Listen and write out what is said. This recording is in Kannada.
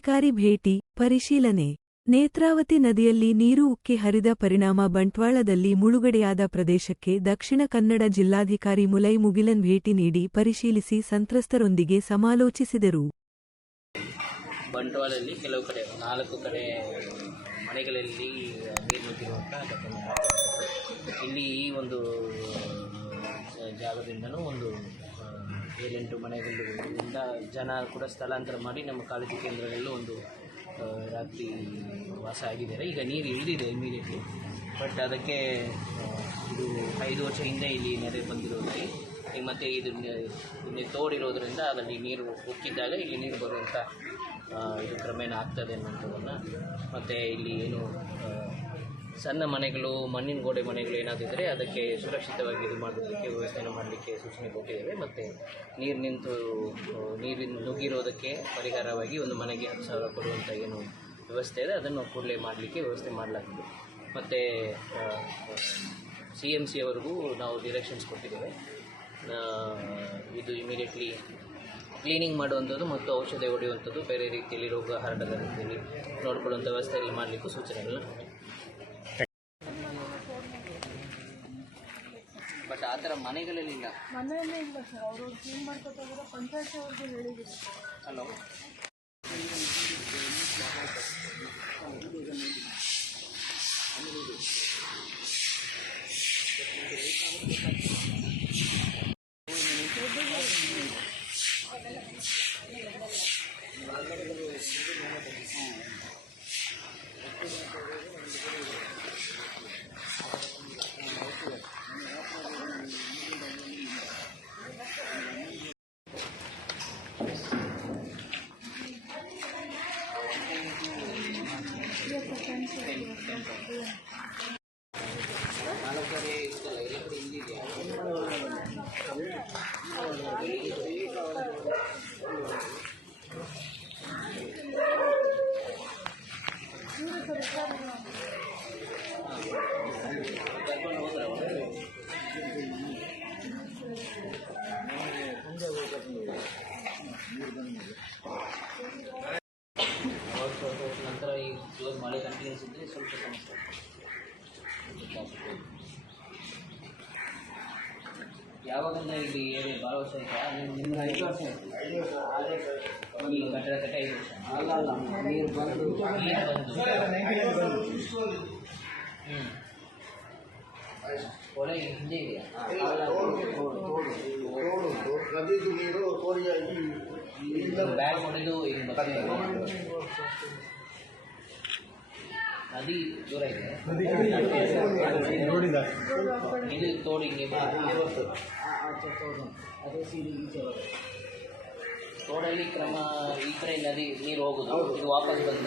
ಜಿಲ್ಲಾಧಿಕಾರಿ ಭೇಟಿ, ಪರಿಶೀಲನೆ ನೇತ್ರಾವತಿ ನದಿಯಲ್ಲಿ ನೀರು ಉಕ್ಕಿ ಹರಿದ ಪರಿಣಾಮ ಬಂಟ್ವಾಳದಲ್ಲಿ ಮುಳುಗಡೆಯಾದ ಪ್ರದೇಶಕ್ಕೆ ದಕ್ಷಿಣ ಕನ್ನಡ ಜಿಲ್ಲಾಧಿಕಾರಿ ಮುಲೈ ಮುಗಿಲನ್ ಭೇಟಿ ನೀಡಿ ಪರಿಶೀಲಿಸಿ ಸಂತ್ರಸ್ತರೊಂದಿಗೆ ಸಮಾಲೋಚಿಸಿದರು ಬಂಟ್ವಾಳದಲ್ಲಿ ಕೆಲವು ಕಡೆ, ನಾಲ್ಕು ಕಡೆ ಮನೆಗಳಲ್ಲಿ. ಇಲ್ಲಿ ಈ ಒಂದು ಜಾಗದಿಂದನೂ ಒಂದು ಏಳೆಂಟು ಮನೆಗಳಿಂದ ಜನ ಕೂಡ ಸ್ಥಳಾಂತರ ಮಾಡಿ ನಮ್ಮ ಕಾಳಜಿ ಕೇಂದ್ರಗಳಲ್ಲೂ ಒಂದು ರಾತ್ರಿ ವಾಸ ಆಗಿದ್ದಾರೆ. ಈಗ ನೀರು ಇಳಿದಿದೆ ಇಮಿಡಿಯೇಟ್ಲಿ ಬಟ್ ಅದಕ್ಕೆ ಇದು ಐದು ವರ್ಷ ಹಿಂದೆ ಇಲ್ಲಿ ನೆರೆ ಬಂದಿರೋದ್ರಲ್ಲಿ ಈಗ ಮತ್ತೆ ಇದು ತೋಡಿರೋದ್ರಿಂದ ಅದರಲ್ಲಿ ನೀರು ಉಕ್ಕಿದ್ದಾಗ ಇಲ್ಲಿ ನೀರು ಬರುವಂಥ ಇದು ಕ್ರಮೇಣ ಆಗ್ತದೆ ಅನ್ನೋದನ್ನು ಮತ್ತು ಇಲ್ಲಿ ಏನು ಸಣ್ಣ ಮನೆಗಳು, ಮಣ್ಣಿನ ಗೋಡೆ ಮನೆಗಳು ಏನಾದಿದ್ದರೆ ಅದಕ್ಕೆ ಸುರಕ್ಷಿತವಾಗಿ ಇದು ಮಾಡೋದಕ್ಕೆ ವ್ಯವಸ್ಥೆಯನ್ನು ಮಾಡಲಿಕ್ಕೆ ಸೂಚನೆ ಕೊಟ್ಟಿದ್ದೇವೆ. ಮತ್ತು ನೀರು ನಿಂತು ನೀರಿನ ನುಗ್ಗಿರೋದಕ್ಕೆ ಪರಿಹಾರವಾಗಿ ಒಂದು ಮನೆಗೆ ಹತ್ತು ಸಾವಿರ ಕೊಡುವಂಥ ಏನು ವ್ಯವಸ್ಥೆ ಇದೆ, ಅದನ್ನು ಕೂಡಲೇ ಮಾಡಲಿಕ್ಕೆ ವ್ಯವಸ್ಥೆ ಮಾಡಲಾಗಿದೆ. ಮತ್ತು ಸಿ ಎಂ ಸಿ ಅವರಿಗೂ ನಾವು ಡಿರೆಕ್ಷನ್ಸ್ ಕೊಟ್ಟಿದ್ದೇವೆ. ಇದು ಇಮಿಡಿಯೇಟ್ಲಿ ಕ್ಲೀನಿಂಗ್ ಮಾಡುವಂಥದ್ದು ಮತ್ತು ಔಷಧಿ ಹೊಡೆಯುವಂಥದ್ದು, ಬೇರೆ ರೀತಿಯಲ್ಲಿ ರೋಗ ಹರಡದ ರೀತಿಯಲ್ಲಿ ನೋಡ್ಕೊಳ್ಳುವಂಥ ವ್ಯವಸ್ಥೆಯಲ್ಲಿ ಮಾಡಲಿಕ್ಕೂ ಸೂಚನೆಗಳನ್ನ ಆ ಥರ ಮನೆಗಳಲ್ಲಿ ಇಲ್ಲ. ಮನೆಯಲ್ಲೇ ಇಲ್ಲ ಸರ್. ಅವರು ಕ್ಲೀನ್ ಮಾಡ್ಕೊತಾಗಿರೋ ಪಂಚಾಯತ್ ಅವ್ರಿಗೆ ಹೇಳಿದ್ರು. ಹಲೋ ನಂತರ ಈ ಇವಾಗ ಮಳೆ ಕಂಟಿನ್ಯೂಸ್ ಇದ್ದರೆ ಸ್ವಲ್ಪ ಸಮಸ್ಯೆ ಯಾವಾಗಂದ್ರೆ ಇಲ್ಲಿ ಏರಿಯಾ ಭಾಳ ವರ್ಷ ಆಯ್ತಾ? ನಿಮ್ಗೆ ಐದು ವರ್ಷ ಆಯ್ತು. ಈ ಕಟ್ಟಡ ಕಟ್ಟ ಐದು ವರ್ಷ? ಅಲ್ಲ ಅಲ್ಲ ನೀರು ಬಂದು ನೀರು ಬಂದು ಹ್ಞೂ ಹೊಳೆ ಹಿಂದೆ ಇದೆಯಾ? ನದಿದು ನೀರು ತೋಡಿಯಾಗಿ ಬ್ಯಾಗ್ ಹೊಡೆದು ಬರ್ತದೆ ನದಿ ದೂರ ಇದೆ. ಇದು. ತೋಡಿ. ತೋಡಲ್ಲಿ ಕ್ರಮ ಈ ಕಡೆ ನದಿ ನೀರು ಹೋಗುದು. ಇದು ವಾಪಸ್ ಬಂದ